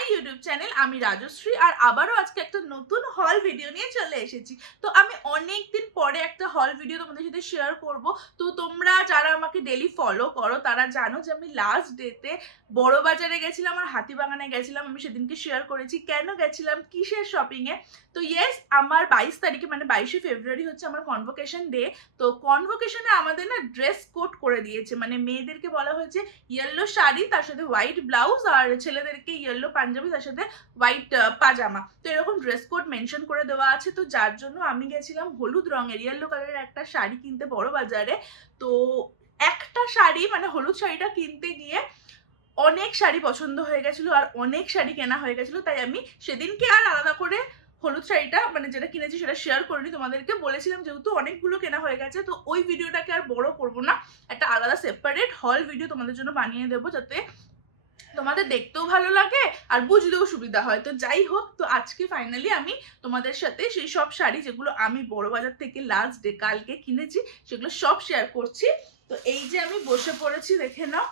My YouTube channel. আমি রাজশ্রী আর আবারও আজকে একটা নতুন হল ভিডিও নিয়ে চলে এসেছি। তো আমি অনেক দিন পরে একটা হল ভিডিও তোমাদের সাথে শেয়ার করব। তো তোমরা যারা আমাকে ডেলি ফলো করো তারা জানো যে আমি লাস্ট ডেতে বড় বাজারে গেছিলাম আর হাতিবাগানে গেছিলাম। আমি সেদিনকে শেয়ার করেছি কেন গেছিলাম, কিসের শপিংয়ে। তো ইয়েস, আমার 22 তারিখে মানে 22শে ফেব্রুয়ারি হচ্ছে আমার কনভোকেশন ডে। তো কনভোকেশনে আমাদের না ড্রেস কোড করে দিয়েছে, মানে মেয়েদেরকে বলা হয়েছে ইয়েলো শাড়ি তার সাথে হোয়াইট ব্লাউজ, আর ছেলেদেরকে ইয়েলো পাঞ্জাবি তার সাথে হোয়াইট পাজামা। তো এরকম ড্রেস কোড মেনশন করে দেওয়া আছে। তো যার জন্য আমি গেছিলাম হলুদ রঙের ইয়েলো কালারের একটা শাড়ি কিনতে বড় বাজারে। তো একটা শাড়ি মানে হলুদ শাড়িটা কিনতে গিয়ে অনেক শাড়ি পছন্দ হয়ে গেছিল আর অনেক শাড়ি কেনা হয়ে গেছিল। তাই আমি সেদিনকে আর আলাদা করে হলুদ শাড়িটা মানে যেটা কিনেছি সেটা শেয়ার করিনি, তোমাদেরকে বলেছিলাম যেহেতু অনেকগুলো কেনা হয়ে গেছে তো ওই ভিডিওটাকে আর বড় করবো না, একটা আলাদা সেপারেট হল ভিডিও তোমাদের জন্য বানিয়ে দেবো যাতে তোমাদের দেখতেও ভালো লাগে আর বুঝতেও সুবিধা হয়। তো যাই হোক, তো আজকে ফাইনালি আমি তোমাদের সাথে সেই সব শাড়ি যেগুলো আমি বড় বাজার থেকে লাস্ট ডে কালকে কিনেছি সেগুলো সব শেয়ার করছি। তো এই যে আমি বসে পড়েছি, দেখে নাও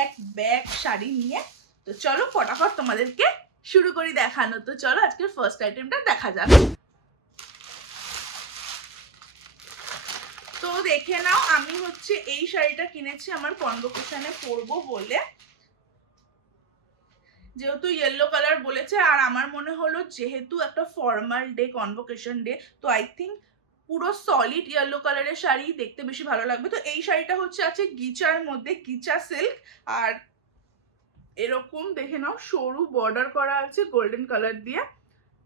এক ব্যাগ শাড়ি নিয়ে। তো চলো ফটাফট তোমাদেরকে শুরু করি দেখানো। তো চলো আজকের ফার্স্ট আইটেমটা দেখা যাক। তো দেখে নাও, আমি হচ্ছে এই শাড়িটা কিনেছি আমার কনভোকেশনে পরবো বলে, যেহেতু ইয়েলো কালার বলেছে আর আমার মনে হলো যেহেতু একটা ফর্মাল ডে কনভোকেশন ডে তো আই থিঙ্ক পুরো সলিড ইয়েলো কালারের শাড়ি দেখতে বেশি ভালো লাগবে। তো এই শাড়িটা হচ্ছে আছে গিচার মধ্যে, গিচা সিল্ক, আর এরকম দেখে নাও সরু বর্ডার করা আছে গোল্ডেন কালার দিয়ে।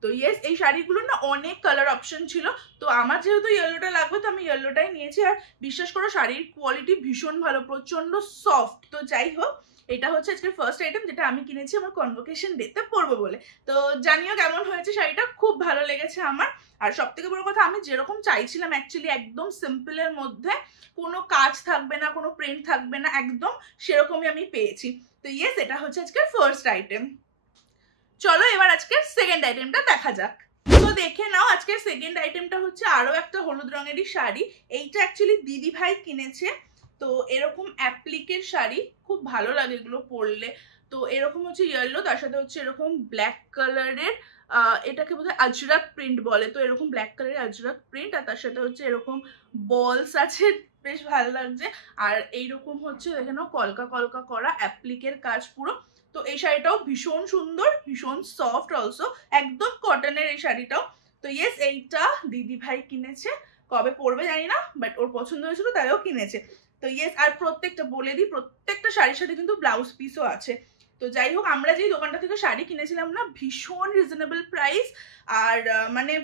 তো ইয়েস, এই শাড়িগুলো না অনেক কালার অপশন ছিল, তো আমার যেহেতু ইয়েলোটা লাগবে তো আমি ইয়েলোটাই নিয়েছি। আর বিশ্বাস করো শাড়ির কোয়ালিটি ভীষণ ভালো, প্রচন্ড সফট। তো যাই হোক, এটা হচ্ছে আজকের ফার্স্ট আইটেম যেটা আমি কিনেছি আমার কনভোকেশন ডেতে পরবো বলে। তো জানিও কেমন হয়েছে শাড়িটা, খুব ভালো লেগেছে আমার। আর সব থেকে বড় কথা, আমি যেরকম চাইছিলাম অ্যাকচুয়ালি একদম সিম্পলের মধ্যে, কোনো কাজ থাকবে না, কোনো প্রিন্ট থাকবে না, একদম সেরকমই আমি পেয়েছি। তো ইয়েস, এটা হচ্ছে আজকের ফার্স্ট আইটেম। চলো এবার আজকের সেকেন্ড আইটেমটা দেখা যাক। তো দেখে নাও, আজকের সেকেন্ড আইটেমটা হচ্ছে আরো একটা হলুদ রঙেরই শাড়ি। এইটা অ্যাকচুয়ালি দিদি ভাই কিনেছে। তো এরকম অ্যাপ্লিকের শাড়ি খুব ভালো লাগে এগুলো পরলে। তো এরকম হচ্ছে ইয়েলো, তার সাথে হচ্ছে এরকম ব্ল্যাক কালারের এটাকে বোধহয় আজরাক প্রিন্ট বলে। তো এরকম ব্ল্যাক কালারের আজরাক প্রিন্ট আর তার সাথে হচ্ছে এরকম বলস আছে, বেশ ভালো লাগছে। আর এইরকম হচ্ছে দেখে নাও কলকা কলকা করা অ্যাপ্লিকের কাজ পুরো। তো এই শাড়িটাও ভীষণ সুন্দর, ভীষণ সফট অলসো, একদম কটনের এই শাড়িটাও। তো ইয়েস, এইটা দিদি ভাই কিনেছে, কবে পরবে জানি না, বাট ওর পছন্দ হয়েছিল তাইও কিনেছে। তো ইয়েস, আর প্রত্যেকটা বলে দিই প্রত্যেকটা শাড়ির সাথে কিন্তু ব্লাউজ পিসও আছে। তো যাই হোক, আমরা যেই দোকানটা থেকে শাড়ি কিনেছিলাম না, ভীষণ রিজনেবল প্রাইস আর মানে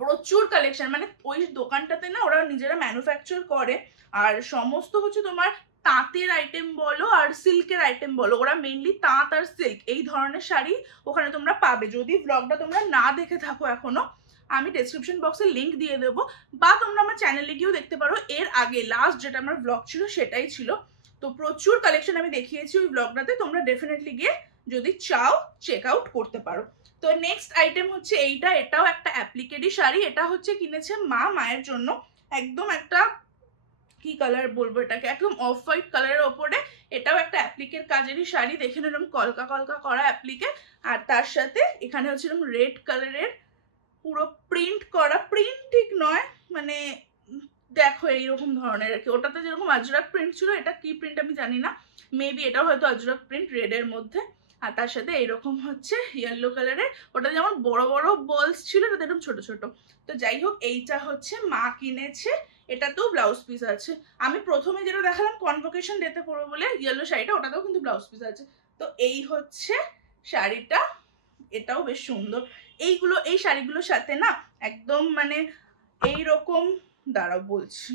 প্রচুর কালেকশন। মানে ওই দোকানটাতে না ওরা নিজেরা ম্যানুফ্যাকচার করে আর সমস্ত হচ্ছে তোমার তাঁতের আইটেম বলো আর সিল্কের আইটেম বলো, ওরা মেইনলি তাঁত আর সিল্ক এই ধরনের শাড়ি ওখানে তোমরা পাবে। যদি ব্লগটা তোমরা না দেখে থাকো এখনো, আমি ডেসক্রিপশন বক্সে লিঙ্ক দিয়ে দেবো, বা তোমরা আমার চ্যানেলে গিয়েও দেখতে পারো। এর আগে লাস্ট যেটা আমার ব্লগ ছিল সেটাই ছিল। তো প্রচুর কালেকশন আমি দেখিয়েছি ওই ব্লগটাতে, তোমরা ডেফিনেটলি গিয়ে যদি চাও চেক আউট করতে পারো। তো নেক্সট আইটেম হচ্ছে এইটা, এটাও একটা অ্যাপ্লিকেরই শাড়ি। এটা হচ্ছে কিনেছে মায়ের জন্য, একদম একটা কি কালার বলবো এটাকে, একদম অফ হোয়াইট কালারের ওপরে। এটাও একটা অ্যাপ্লিকের কাজেরই শাড়ি, দেখে এরকম কলকা কলকা করা অ্যাপ্লিকে। আর তার সাথে এখানে হচ্ছে এরকম রেড কালারের পুরো প্রিন্ট করা, প্রিন্ট ঠিক নয় মানে দেখো এইরকম ধরনের আর কি। ওটাতে যেরকম আজরাক প্রিন্ট ছিল, এটা কি প্রিন্ট আমি জানি না, মেবি এটাও হয়তো আজরাক প্রিন্ট রেডের মধ্যে। আর তার সাথে এইরকম হচ্ছে ইয়েলো কালারের, ওটা যেমন বড় বড় বলস ছিল এটাতে এরকম ছোট ছোট। তো যাই হোক, এইটা হচ্ছে মা কিনেছে, এটাতেও ব্লাউজ পিস আছে। আমি প্রথমে যেটা দেখালাম কনভোকেশন ডেতে পরবো বলে ইয়েলো শাড়িটা, ওটাতেও কিন্তু ব্লাউজ পিস আছে। তো এই হচ্ছে শাড়িটা, এটাও বেশ সুন্দর। এইগুলো এই শাড়িগুলোর সাথে না একদম মানে এইরকম, দাঁড়াও বলছি,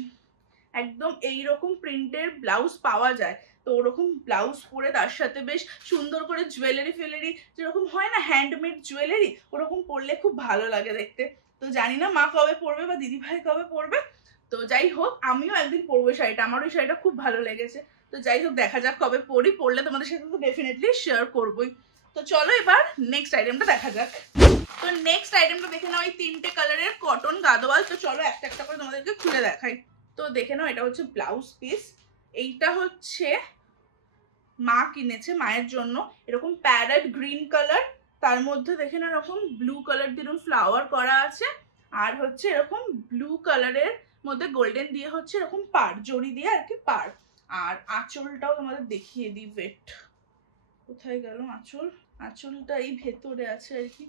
একদম এইরকম প্রিন্টের ব্লাউজ পাওয়া যায়। তো ওরকম ব্লাউজ পরে তার সাথে বেশ সুন্দর করে জুয়েলারি ফেলারি যেরকম হয় না, হ্যান্ডমেড জুয়েলারি, ওরকম পরলে খুব ভালো লাগে দেখতে। তো জানি না মা কবে পরবে বা দিদি ভাই কবে পরবে। তো যাই হোক, আমিও একদিন পরবো শাড়িটা, আমার ওই শাড়িটা খুব ভালো লেগেছে। তো যাই হোক, দেখা যাক কবে পরি, পরলে তোমাদের সাথে তো ডেফিনেটলি শেয়ার করবোই। তো চলো এবার নেক্সট আইটেমটা দেখা যাক। তো নেক্সট আইটেমটা দেখে নাও, এই তিনটে কালারের কটন গাদোয়াল। তো চলো একটা একটা করে তোমাদেরকে খুলে দেখাই। তো দেখে নাও, এটা হচ্ছে ব্লাউজ পিস, এইটা হচ্ছে মা কিনেছে মায়ের জন্য, এরকম প্যারেট গ্রিন কালার, তার মধ্যে দেখেন এরকম ব্লু কালার দিয়ে এরকম ফ্লাওয়ার করা আছে, আর হচ্ছে এরকম ব্লু কালারের মধ্যে গোল্ডেন দিয়ে হচ্ছে এরকম পাড়, জড়ি দিয়ে আর কি পাড়। আর আঁচলটাও তোমাদের দেখিয়ে দিই, ওয়েট কোথায় গেল আঁচল, আঁচলটা এই ভেতরে আছে আর কি।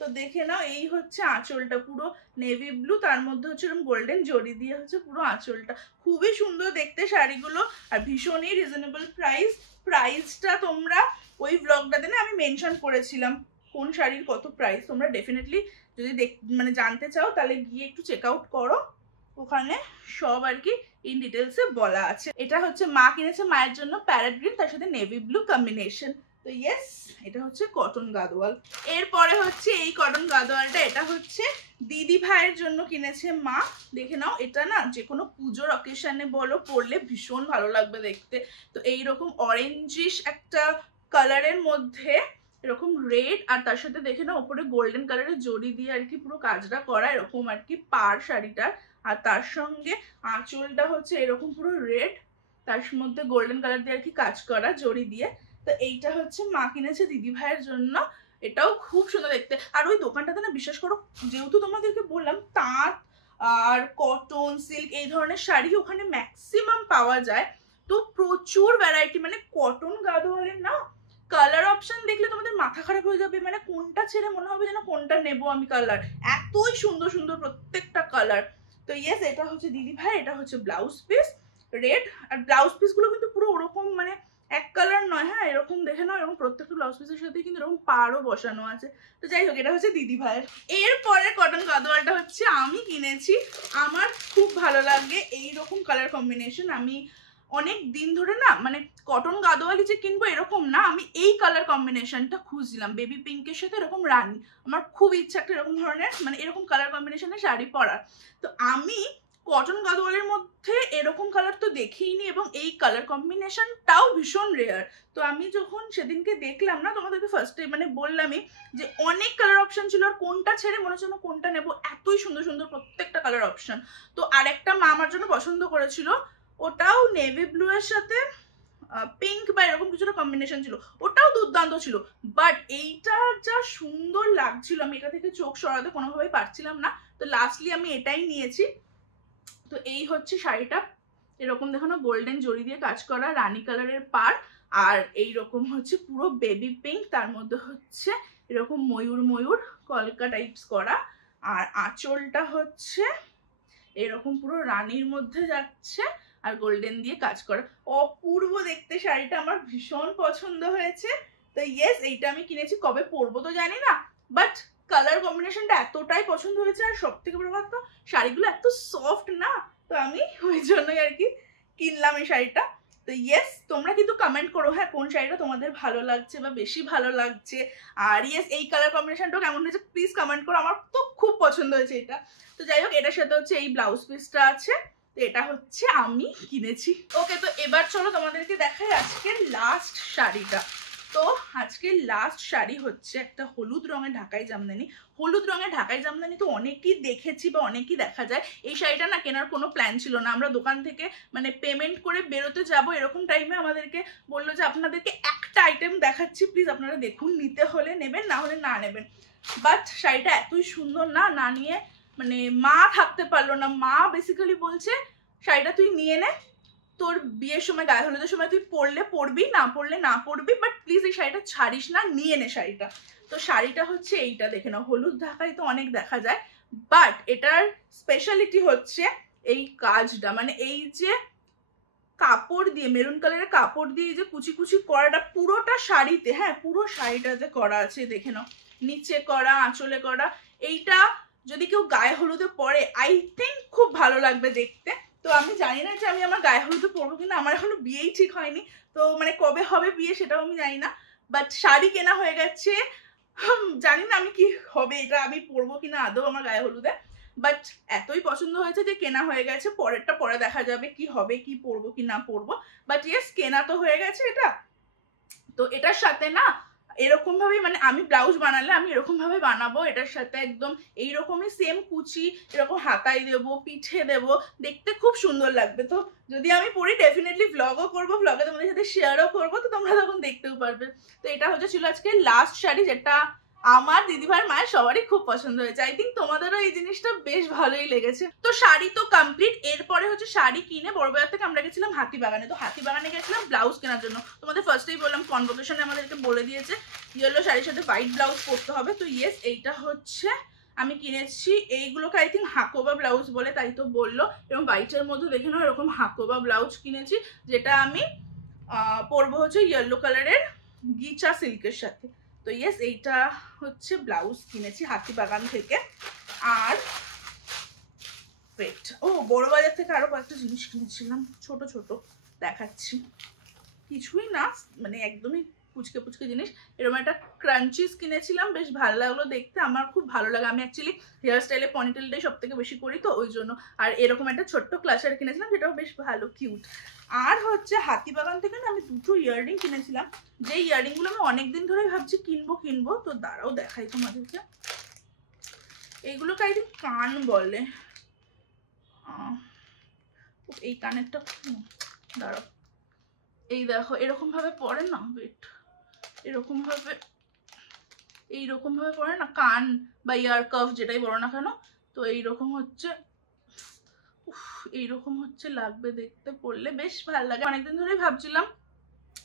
তো দেখে নাও, এই হচ্ছে আঁচলটা, পুরো নেভি ব্লু, তার মধ্যে হচ্ছে এরকম গোল্ডেন জড়ি দিয়ে হচ্ছে পুরো আঁচলটা। খুবই সুন্দর দেখতে শাড়িগুলো, আর ভীষণই রিজনেবল প্রাইস। প্রাইসটা তোমরা ওই ব্লগটাতে না আমি মেনশন করেছিলাম কোন শাড়ির কত প্রাইস, তোমরা ডেফিনেটলি যদি মানে জানতে চাও তাহলে গিয়ে একটু চেক আউট করো, ওখানে সব আর কি ইন ডিটেলসে বলা আছে। এটা হচ্ছে মা কিনেছে মায়ের জন্য প্যারেট গ্রিন, তার সাথে নেভি ব্লু কম্বিনেশন। তো ইয়েস, এটা হচ্ছে কটন গাদোয়াল। এরপরে হচ্ছে এই কটন গাদোয়ালটা, এটা হচ্ছে দিদি ভাইয়ের জন্য কিনেছে মা। দেখে নাও, এটা না যে কোনো পুজোর অকেশনে বলো পরলে ভীষণ ভালো লাগবে দেখতে। তো এইরকম অরেঞ্জিশ একটা কালারের মধ্যে এরকম রেড, আর তার সাথে দেখে নাও ওপরে গোল্ডেন কালারের জড়ি দিয়ে আর কি পুরো কাজটা করা, এরকম আর কি পাড় শাড়িটার। আর তার সঙ্গে আঁচলটা হচ্ছে এরকম পুরো রেড, তার মধ্যে গোল্ডেন কালার দিয়ে আর কি কাজ করা জড়ি দিয়ে। তো এইটা হচ্ছে মা কিনেছে দিদি ভাইয়ের জন্য, এটাও খুব সুন্দর দেখতে। আর ওই দোকানটাতে না বিশ্বাস করো, যেহেতু তোমাদেরকে বললাম তাঁত আর কটন সিল্ক এই ধরনের শাড়ি ওখানে ম্যাক্সিমাম পাওয়া যায়, তো প্রচুর ভ্যারাইটি, মানে কটন গাদোয়ালের না কালার অপশন দেখলে তোমাদের মাথা খারাপ হয়ে যাবে, মানে কোনটা ছেড়ে মনে হবে যেন কোনটা নেবো আমি কালার, এতই সুন্দর সুন্দর প্রত্যেকটা কালার। তো ইয়েস, এটা হচ্ছে দিদি ভাই, এটা হচ্ছে ব্লাউজ পিস রেড, আর ব্লাউজ পিস গুলো কিন্তু পুরো ওরকম মানে এক কালার নয়, হ্যাঁ এরকম দেখে নাও, এরকম প্রত্যেকটা ব্লাউজ পিসের সাথে কিন্তু এরকম পাড়ও বসানো আছে। তো যাই হোক, এটা হচ্ছে দিদি ভাইয়ের। এরপরে কটন গাদোয়ালটা হচ্ছে আমি কিনেছি, আমার খুব ভালো লাগে এইরকম কালার কম্বিনেশন। আমি অনেক দিন ধরে না মানে কটন গাদোয়ালি যে কিনবো এরকম না, আমি এই কালার কম্বিনেশনটা খুঁজছিলাম, বেবি পিঙ্কের সাথে এরকম রানী, আমার খুব ইচ্ছা একটা এরকম ধরনের মানে এরকম কালার কম্বিনেশনের শাড়ি পরার। তো আমি কটন গাদোয়ালের মধ্যে এরকম কালার তো দেখিনি, এবং এই কালার কম্বিনেশনটাও ভীষণ রেয়ার। তো আমি যখন সেদিনকে দেখলাম না, তোমাদেরকে ফার্স্টে মানে বললামই যে অনেক কালার অপশন ছিল, আর কোনটা ছেড়ে মনে হচ্ছে না কোনটা নেবো, এতই সুন্দর সুন্দর প্রত্যেকটা কালার অপশন। তো আরেকটা মা আমার জন্য পছন্দ করেছিল, ওটাও নেভি ব্লু এর সাথে পিঙ্ক বা এরকম কিছুটা কম্বিনেশন ছিল, ওটাও দুর্দান্ত ছিল। বাট এইটা যা সুন্দর লাগছিল, আমি এটা থেকে চোখ সরাতে কোনোভাবেই পারছিলাম না, তো লাস্টলি আমি এটাই নিয়েছি। তো এই হচ্ছে শাড়িটা, এরকম দেখো না গোল্ডেন জড়ি দিয়ে কাজ করা, রানী কালারের পাড়, আর এইরকম হচ্ছে পুরো বেবি পিঙ্ক, তার মধ্যে হচ্ছে এরকম ময়ূর ময়ূর কলকা টাইপস করা, আর আঁচলটা হচ্ছে এরকম পুরো রানীর মধ্যে যাচ্ছে, আর গোল্ডেন দিয়ে কাজ করা, অপূর্ব দেখতে শাড়িটা, আমার ভীষণ পছন্দ হয়েছে। তো ইয়েস, এইটা আমি কিনেছি, কবে পরবো তো জানি না, বাট কালার কম্বিনেশনটা এতটাই পছন্দ হয়েছে, আর সব থেকে বড় কথা শাড়িগুলো এত সফট না, তো আমি ওই জন্যই আর কি কিনলাম এই শাড়িটা। তো ইয়েস, তোমরা কিন্তু কমেন্ট করো হ্যাঁ কোন শাড়িটা তোমাদের ভালো লাগছে বা বেশি ভালো লাগছে, আর ইয়েস এই কালার কম্বিনেশনটাও কেমন হয়েছে প্লিজ কমেন্ট করো, আমার তো খুব পছন্দ হয়েছে এটা। তো যাই হোক, এটার সাথে হচ্ছে এই ব্লাউজ পিসটা আছে, তো এটা হচ্ছে আমি কিনেছি। ওকে, তো এবার চলো তোমাদেরকে দেখাই আজকের লাস্ট শাড়িটা। তো আজকের লাস্ট শাড়ি হচ্ছে একটা হলুদ রঙের ঢাকাই জামদানি। হলুদ রঙের ঢাকাই জামদানি তো অনেকেই দেখেছি বা অনেকেই দেখা যায়, এই শাড়িটা না কেনার কোনো প্ল্যান ছিল না, আমরা দোকান থেকে মানে পেমেন্ট করে বেরোতে যাব এরকম টাইমে আমাদেরকে বললো যে আপনাদেরকে একটা আইটেম দেখাচ্ছি, প্লিজ আপনারা দেখুন, নিতে হলে নেবেন, না হলে না নেবেন। বাট শাড়িটা এতই সুন্দর না, না নিয়ে মানে মা থাকতে পারলো না, মা বেসিক্যালি বলছে শাড়িটা তুই নিয়ে নে, তোর বিয়ের সময় গায়ে হলুদের সময় তুই পরলে পরবি, না পরলে না পরবি, বাট প্লিজ এই শাড়িটা ছাড়িস না, নিয়ে নে শাড়িটা। তো শাড়িটা হচ্ছে এইটা, দেখে নাও, হলুদ ঢাকাই তো অনেক দেখা যায়, বাট এটার স্পেশালিটি হচ্ছে এই কাজটা, মানে এই যে কাপড় দিয়ে মেরুন কালারের কাপড় দিয়ে যে কুচি কুচি করাটা পুরোটা শাড়িতে, হ্যাঁ পুরো শাড়িটাতে করা আছে, দেখে নাও, নিচে করা, আঁচলে করা। এইটা যদি কেউ গায়ে হলুদে পরে আই থিঙ্ক খুব ভালো লাগবে দেখতে। তো আমি জানি না যে আমি আমার গায়ে হলুদে পরবো কিনা, আমার এখনো বিয়েই ঠিক হয়নি, তো মানে কবে হবে বিয়ে সেটাও আমি জানি না, বাট শাড়ি কেনা হয়ে গেছে, জানি না আমি কি হবে, এটা আমি পরবো কিনা আদৌ আমার গায়ে হলুদে, বাট এতই পছন্দ হয়েছে যে কেনা হয়ে গেছে, পরেরটা পরে দেখা যাবে কি হবে, কি পরবো কি না পরবো, বাট ইয়েস কেনা তো হয়ে গেছে এটা। তো এটার সাথে না এরকম ভাবেই মানে আমি ব্লাউজ বানালে আমি এরকম ভাবে বানাবো, এটার সাথে একদম এইরকমই সেম কুচি এরকম হাতায় দেবো, পিঠে দেবো, দেখতে খুব সুন্দর লাগবে। তো যদি আমি পরি ডেফিনেটলি ভ্লগও করবো, ভ্লগে তোমাদের সাথে শেয়ারও করবো, তো তোমরা তখন দেখতেও পারবে। তো এটা হচ্ছে ছিল আজকে লাস্ট শাড়ি, যেটা আমার দিদিভাই মায়ের সবারই খুব পছন্দ হয়েছে। আই থিঙ্ক তোমাদেরও এই জিনিসটা বেশ ভালোই লেগেছে। তো শাড়ি তো কমপ্লিট। এরপরে হচ্ছে শাড়ি কিনে বড়বাজার থেকে আমরা গেছিলাম হাতিবাগানে। তো হাতিবাগানে গেছিলাম ব্লাউজ কেনার জন্য। তোমাদের ফার্স্টেই বললাম কনভোকেশনে আমাদেরকে বলে দিয়েছে ইয়েলো শাড়ির সাথে হোয়াইট ব্লাউজ পরতে হবে। তো ইয়েস, এইটা হচ্ছে আমি কিনেছি। এইগুলোকে আই থিঙ্ক হাকোবা ব্লাউজ বলে, তাই তো বললো। এবং হোয়াইটের মধ্যে দেখে নাও এরকম হাকোবা ব্লাউজ কিনেছি, যেটা আমি পরবো হচ্ছে ইয়েলো কালারের গিচা সিল্কের সাথে। তো ইয়েস, এইটা হচ্ছে ব্লাউজ কিনেছি হাতিবাগান থেকে। আর বড়বাজার থেকে আরো কয়েকটা জিনিস কিনেছিলাম, ছোট ছোট দেখাচ্ছি, কিছুই না মানে একদমই পুচকে পুচকে জিনিস। এরকম একটা ক্রাঞ্চিস কিনেছিলাম, বেশ ভালো লাগলো দেখতে, আমার খুব ভালো লাগে। আমি অ্যাকচুয়ালি হেয়ার স্টাইলে পনিটেলটাই সব থেকে বেশি করি, তো ওই জন্য। আর এরকম একটা ছোট্ট ক্লাচার কিনেছিলাম, যেটাও বেশ ভালো, কিউট। আর হচ্ছে হাতিবাগান থেকে না আমি দুটো ইয়াররিং কিনেছিলাম, যে ইয়াররিংগুলো আমি অনেকদিন ধরে ভাবছি কিনবো। তো দাঁড়াও দেখাই তোমাদেরকে। এইগুলোকে আই থিঙ্ক কান বলে। এই কানেরটা দাঁড়াও, এই দেখো এরকম ভাবে পরে না, ওয়েট, এইরকম ভাবে পরে না, কান বা ইয়ার কাফ যেটাই বলো না কেন। তো এইরকম হচ্ছে লাগবে দেখতে, পরলে বেশ ভালো লাগে। অনেকদিন ধরেই ভাবছিলাম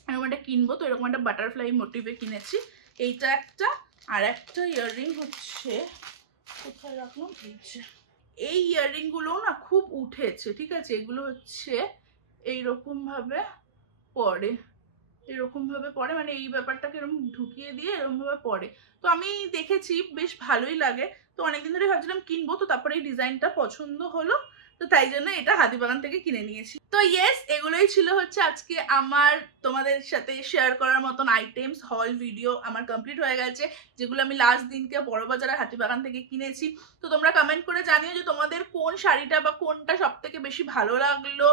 এরকম একটা কিনবো, তো এরকম একটা বাটারফ্লাই মোটিভে কিনেছি। এইটা একটা। আর একটা ইয়াররিং হচ্ছে, কোথায় রাখলাম, এই ইয়াররিং গুলো না খুব উঠেছে, ঠিক আছে। এগুলো হচ্ছে এইরকম ভাবে পরে, মানে এই ব্যাপারটাকে এরকম ঢুকিয়ে দিয়ে এরকম ভাবে পরে। তো আমি দেখেছি বেশ ভালোই লাগে, তো অনেকদিন ধরে ভাবছিলাম কিনবো, তো তারপরে এই ডিজাইনটা পছন্দ হলো, তো তাই জন্য এটা হাতিবাগান থেকে কিনে নিয়েছি। তো ইয়েস, এগুলোই ছিল হচ্ছে আজকে আমার তোমাদের সাথে শেয়ার করার মতন আইটেমস। হল ভিডিও আমার কমপ্লিট হয়ে গেছে, যেগুলো আমি লাস্ট দিনকে বড়বাজার হাতিবাগান থেকে কিনেছি। তো তোমরা কমেন্ট করে জানিও যে তোমাদের কোন শাড়িটা বা কোনটা সব থেকে বেশি ভালো লাগলো,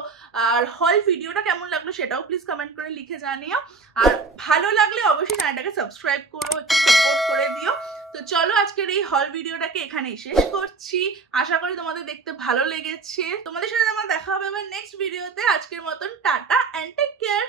আর হল ভিডিওটা কেমন লাগলো সেটাও প্লিজ কমেন্ট করে লিখে জানিও। আর ভালো লাগলে অবশ্যই চ্যানেলটাকে সাবস্ক্রাইব করো, একটু সাপোর্ট করে দিও। তো চলো আজকের এই হল ভিডিওটাকে এখানেই শেষ করছি। আশা করি তোমাদের দেখতে ভালো লেগেছে। তোমাদের সাথে আমার দেখা হবে আবার নেক্সট ভিডিওতে। আজকের মতন টাটা এন্ড টেক কেয়ার।